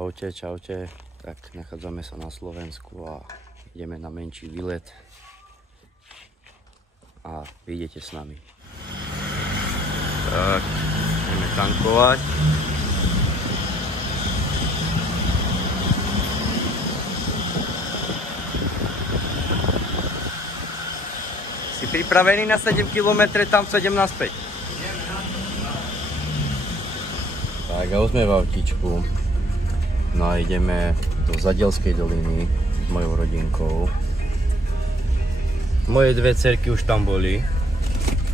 Čaute, čaute. Tak nachádzame sa na Slovensku a ideme na menší výlet. A vyjdete s nami. Tak, ideme tankovať. Si pripravený na 7 km, tam 7 naspäť? Tak a už sme v autíčku. No a ideme do Zadielskej doliny s mojou rodinkou. Moje dve dcerky už tam boli,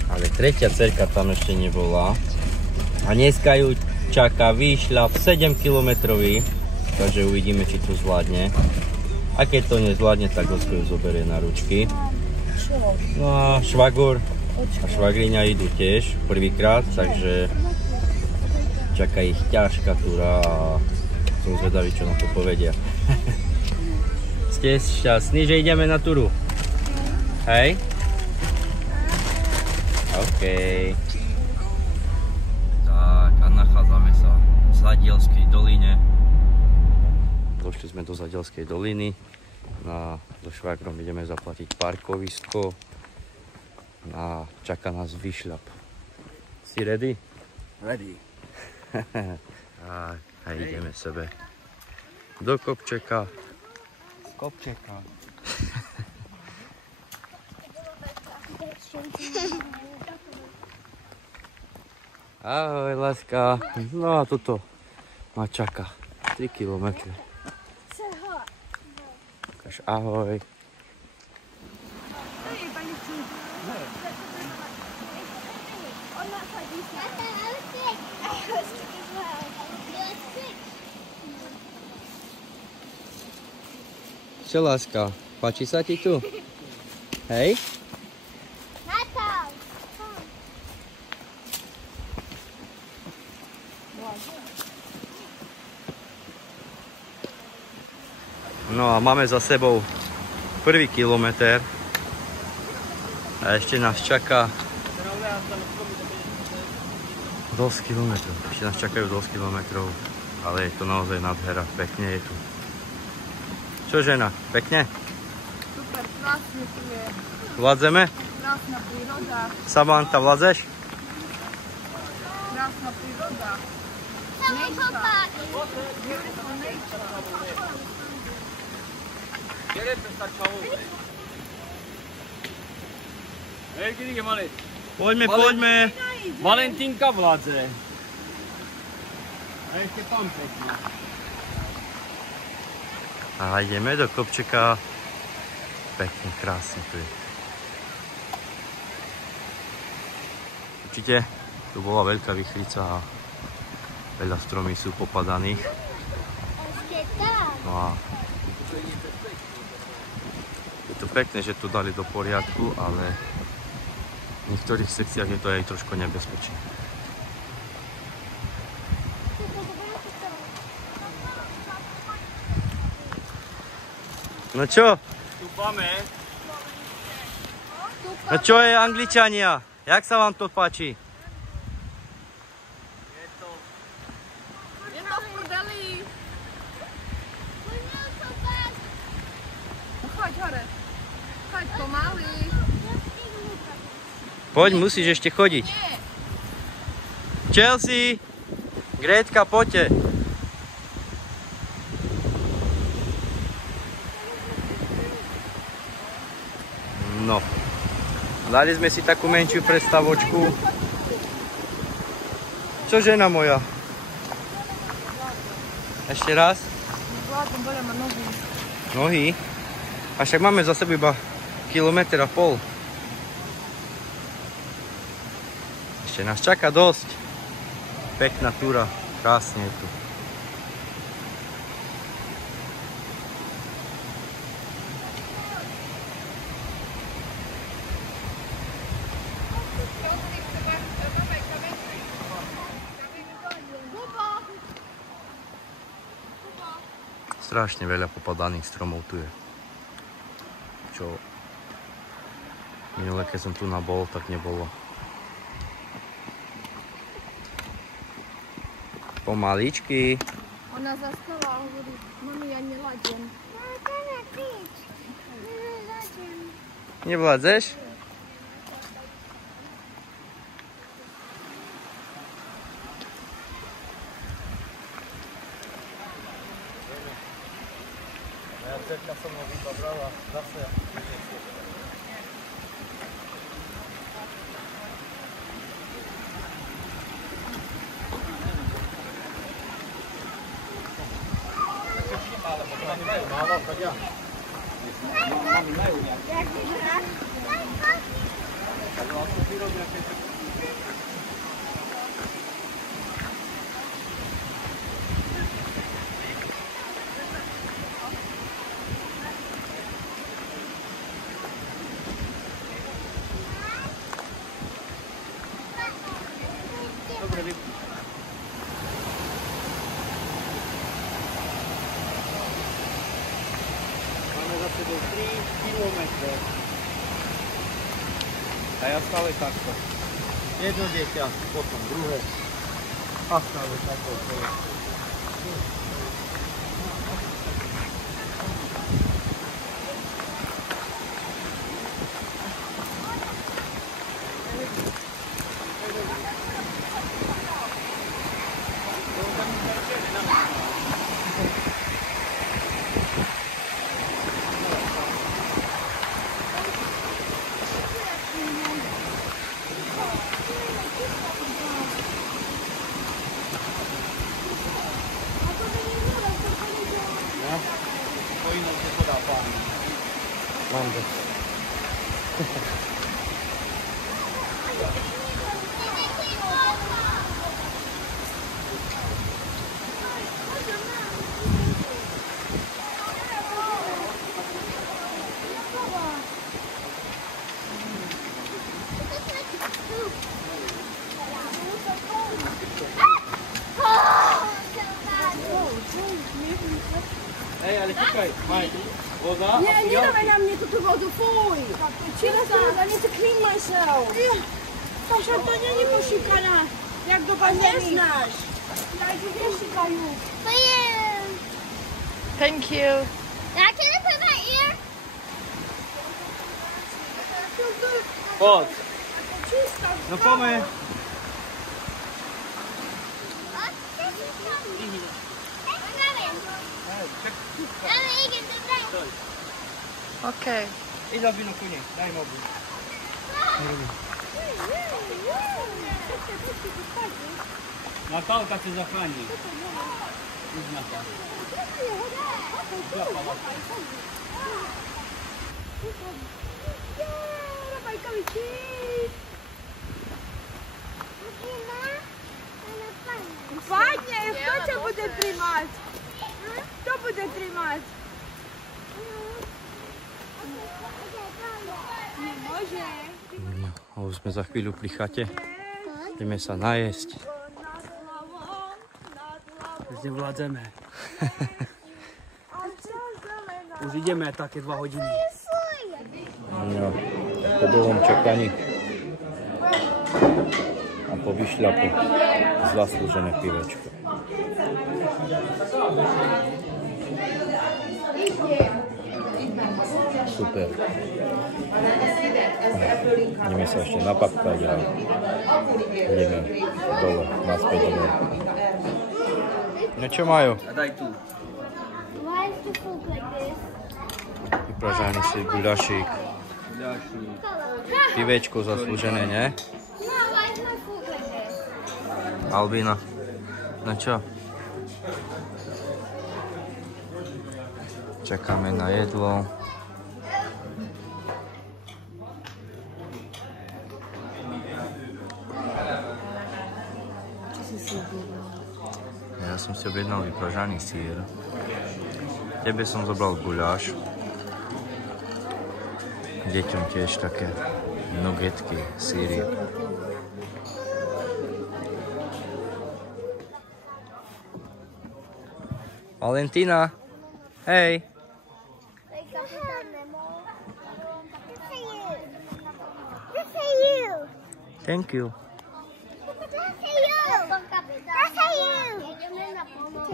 ale tretia dcerka tam ešte nebola. A dneska ju čaká výšľap 7 kilometrový, takže uvidíme, či to zvládne. A keď to nezvládne, tak Ocko ju zoberie na ručky. No a švagor a švagriňa idú tiež prvýkrát, takže čaká ich ťažká túra a som zvedavý, čo na to povedia. Ste šťastní, že ideme na túru? Hej? OK. Tak a nachádzame sa v Zadielskej doline. Došli sme do Zadielskej doliny. A so švagrom ideme zaplatiť parkovisko. A čaká nás výšľap. Si ready? Ready. A ideme sebe do kopčeka. Z kopčeka. Ahoj, láska. No a toto ma čaká 3 km. Takže ahoj. Čo, láska? Páči sa ti tu? Hej? No a máme za sebou prvý kilometr a ešte nás čaká dosť kilometrov. Ešte nás čakajú dosť kilometrov, ale je to naozaj nádhera, pekne je tu. Čo žena, pekne? Super, krásne tu je. Vládzeme? Krásna príroda. Samanta, vládzeš? Krásna príroda. Beautiful nature. Hej, kedy je malý? Poďme. Valentínka vládze. A ešte tam pekná. A ideme do kopčeka. Pekne, krásne tu je. Určite tu bola veľká vychrica a veľa stromí sú popadaných. No a je to pekné, že to dali do poriadku, ale v niektorých sekciách je to aj trošku nebezpečné. No čo? Stúpame. No čo je, Angličania? Jak sa vám to páči? Je to... Je to v prdeli. No choď hore. Choď pomaly. Poď, musíš ešte chodiť. Chelsea! Grétka, poďte. No. Dali sme si takú menšiu prestavočku. Čo, žena moja? Ešte raz? Vládom, bolia ma nohy. Nohy? A však máme za sebou iba 1,5 km. Ešte nás čaká dosť. Pekná túra, krásne je tu. Strašne veľa popadaných stromov tu je. Čo minule, keď som tu nabol, tak nebolo. Pomaličky. Ona zastala a hovorí, mami, ja neladiem. Nevládzeš? Moja dcerka som ho vybabrala zase. Málo, tak ja. Máme za sebou 3 kilometre. A ja stále takto. Jedno dieťa, potom druhé. A stále takto. Mám to. Ej, ale čekaj, Maj, voda? Nie, nie dawaj na mnie tu wodu, fuj! I need to clean myself. Kasia, to nie posikana, jak do pandemii. Nie znasz. Ja idę wierzchnikaju. For you. Thank you. Now can I put my ear? Chodź. No pomy. Okej. Idź za wino kunie, daj mu obóz. Natalka cię zachrani. Idź na to. Fajnie, kto cię bude trimać? Kto bude trimać? Nie może. No, už sme za chvíľu pri chate. Ideme sa najesť. Už nevládzeme. Už ideme také 2 hodiny. No, po dlhom čakaní a po vyšľapu zaslúžené pivečko. Super. Ideme sa ešte napapkať a ideme dole, naspäť domov. No čo majú? A daj tu. Why is the food like this? Vypražaný si guľašík, pivečko zaslúžené, ne? No, why is my food like this? Albína, no čo? Čakáme na jedlo. Ja som si objednal vypražaný sír. Tebe som zobral guľáš. Deťom tiež také nugetky, síry. Valentína, hej. Good for you. Thank you. Good for you. Ideme na pomoc.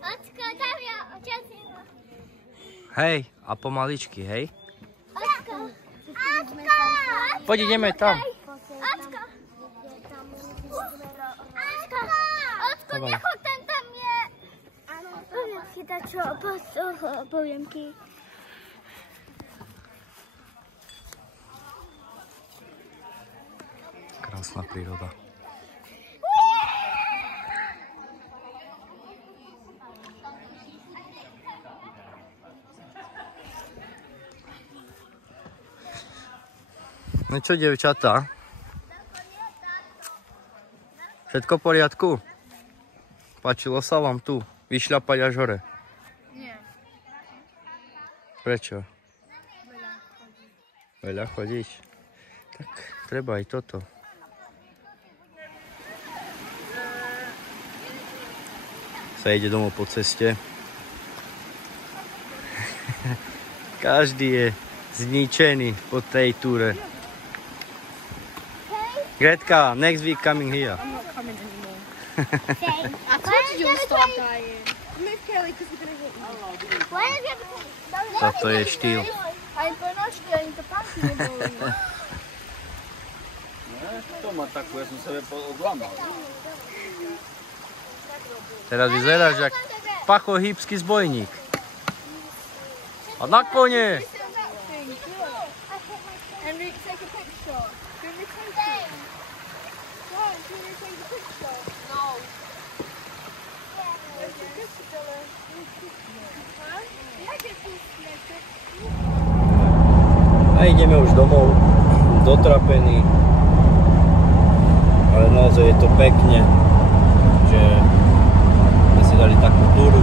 Ocko, tam ja, očasím. Hej, a pomaličky, hej? Ocko. Ocko. Poď, ideme tam. Ocko. Ocko. Ocko, Dawaj. nechoď tam je. Áno. Chytá čo, poviemky. Krásna príroda. No čo, dievčatá? Všetko v poriadku? Páčilo sa vám tu vyšľapať až hore? Nie. Prečo? Veľa chodíš? Tak treba aj toto. Sa ide domov po ceste. Každý je zničený po tej túre. Gretka, next week coming here. I'm not coming anymore. Okay. I told you you'll start dying. Move Kelly because we're going to hit you. Why have you ever... Toto je štýl. Aj ponožky, ani to pásy neboli. To má takú, ja som sebe odlamal. Teraz vyzeráš jak pachohybský zbojník. A na kone! Henry, take a picture. Can we take it? No, can we take a picture? No. A ideme už domov, dotrapení. Ale naozaj je to pekne, že sme si dali takú túru.